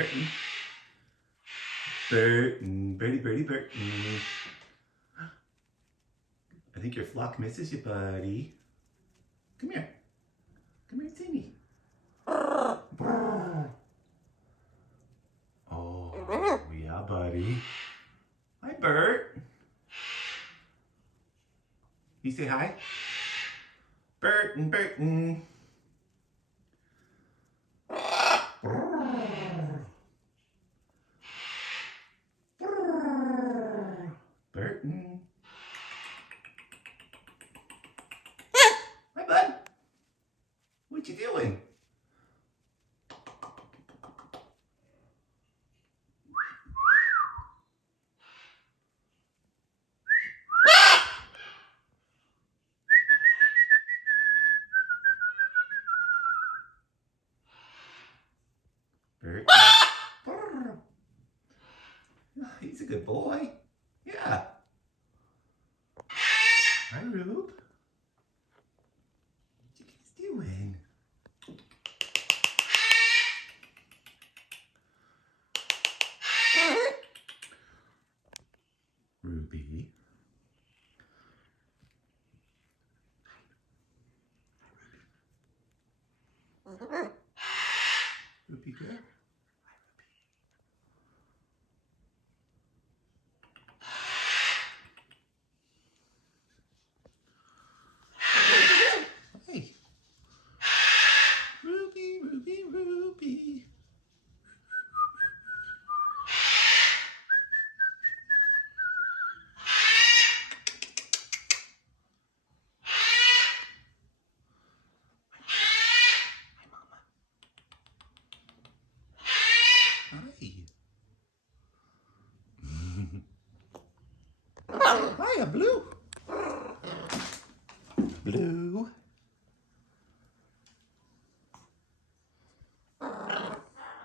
Burton. Burton, Birdie, Burton. I think your flock misses you, buddy. Come here. Come here, Timmy. Oh, yeah, buddy. Hi, Bert. You say hi? Burton, Burton. Burton. Hi, bud. What you doing? Burton. He's a good boy. Yeah. Hi, Rube. What you guys doing? Ruby. Ruby good? Hey. Ruby, Ruby, Ruby. Hi, Mama. Hi. Hiya, Blue. Blue.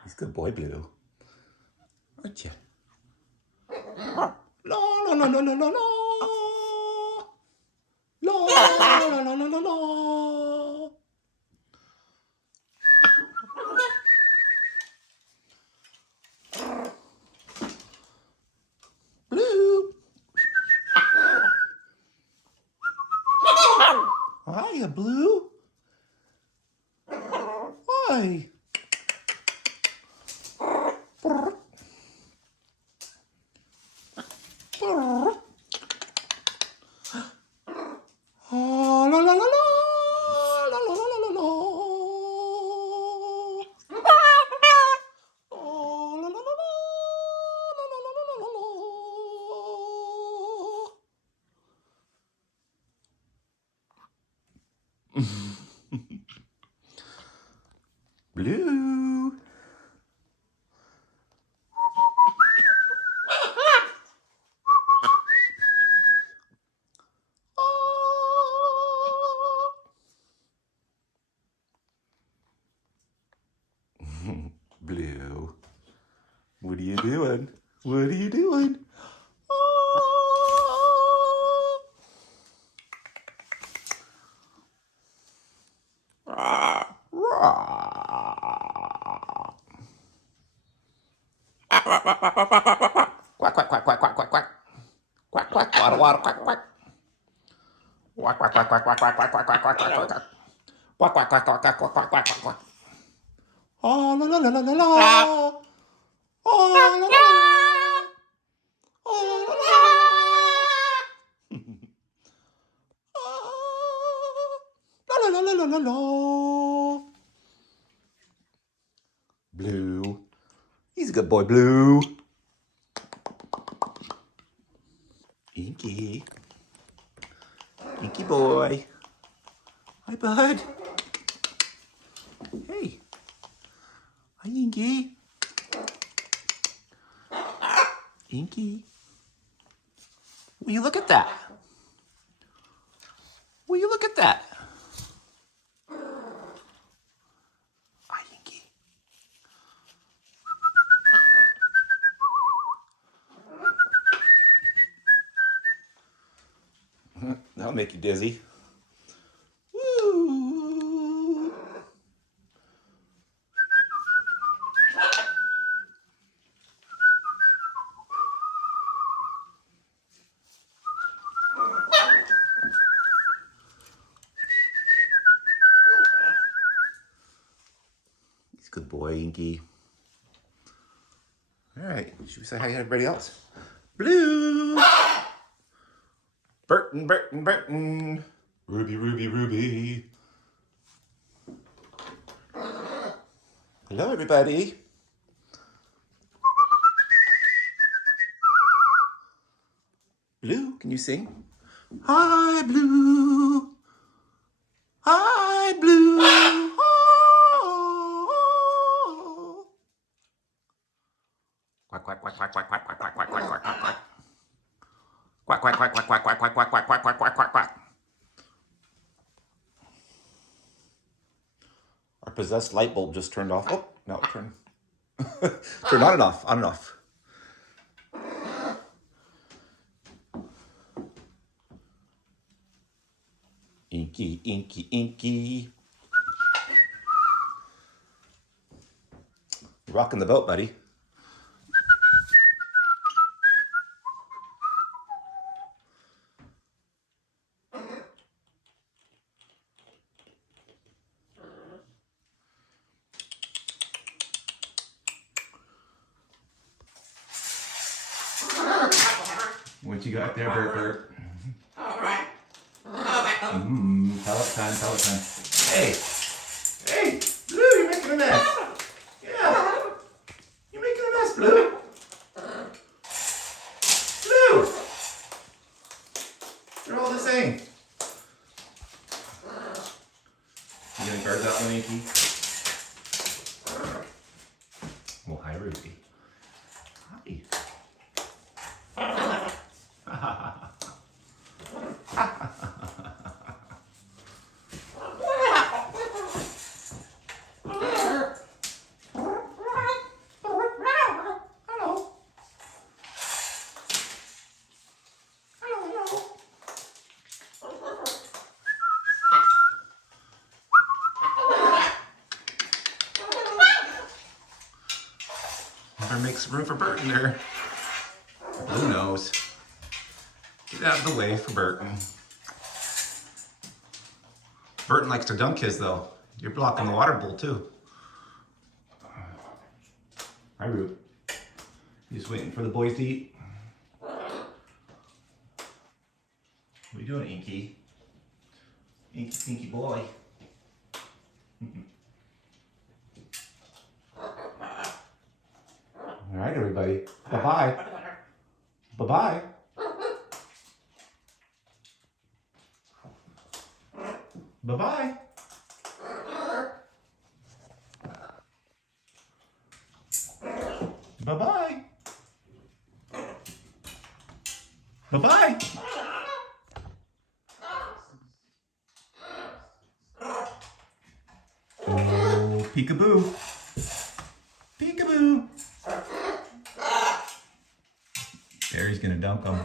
He's a good boy, Blue. Aren't you? La la la la la la la. La la la la la la. Blue. Hiya, Blue. Hi. Oh, la la la la. La la la la la la. Oh, la la la la. La la la la la la. Blue. Blue. What are you doing? What are you doing? Quack, quack, quack, quack, quack, quack, quack. Quack, quack, water, water, quack, quack. Quack, quack, quack, quack, quack, quack, quack, quack, quack, quack, quack, quack. Quack, quack, quack, quack, quack, quack, quack, quack, quack, quack. Oh, la, la, la, la, la, la. Oh, la, la, la. Oh, la, la. La, la, la, la, la, la. Blue. He's a good boy, Blue. Inky. Inky boy. Hi, bud. Hey. Hi, Inky. Inky. Will you look at that? Will you look at that? Hi, Inky. That'll make you dizzy. Woo! Inky. All right, should we say hi to everybody else? Blue! Burton, Burton, Burton. Ruby, Ruby, Ruby. Hello, everybody. Blue, can you sing? Hi, Blue. Hi, Blue. Oh. Quack, quack, quack, quack, quack, quack, quack, quack, quack, quack, quack, quack. Quack, quack, quack, quack, quack, quack, quack, quack, quack, quack, quack, quack, quack, quack. Our possessed light bulb just turned off. Oh, now it turned. Turned on and off, on and off. Inky, Inky, Inky. You're rocking the boat, buddy. What you got there, Bert Bert? Pellet time, pellet time. Hey! Hey! Blue, you're making a mess! Yeah! You're making a mess, Blue! Blue! They're all the same. You gonna guard that one, Inky? Well, hi, Ruby. Better make some room for Burton there. Who knows? Get out of the way for Burton. Burton likes to dunk his though. You're blocking the water bowl too. Hi, Root. You just waiting for the boys to eat? What are you doing, Inky? Inky, Inky boy. All right, everybody. Bye-bye. Bye-bye. Bye-bye. Bye-bye. Bye-bye. Oh, peekaboo. Peekaboo. There he's gonna dunk him.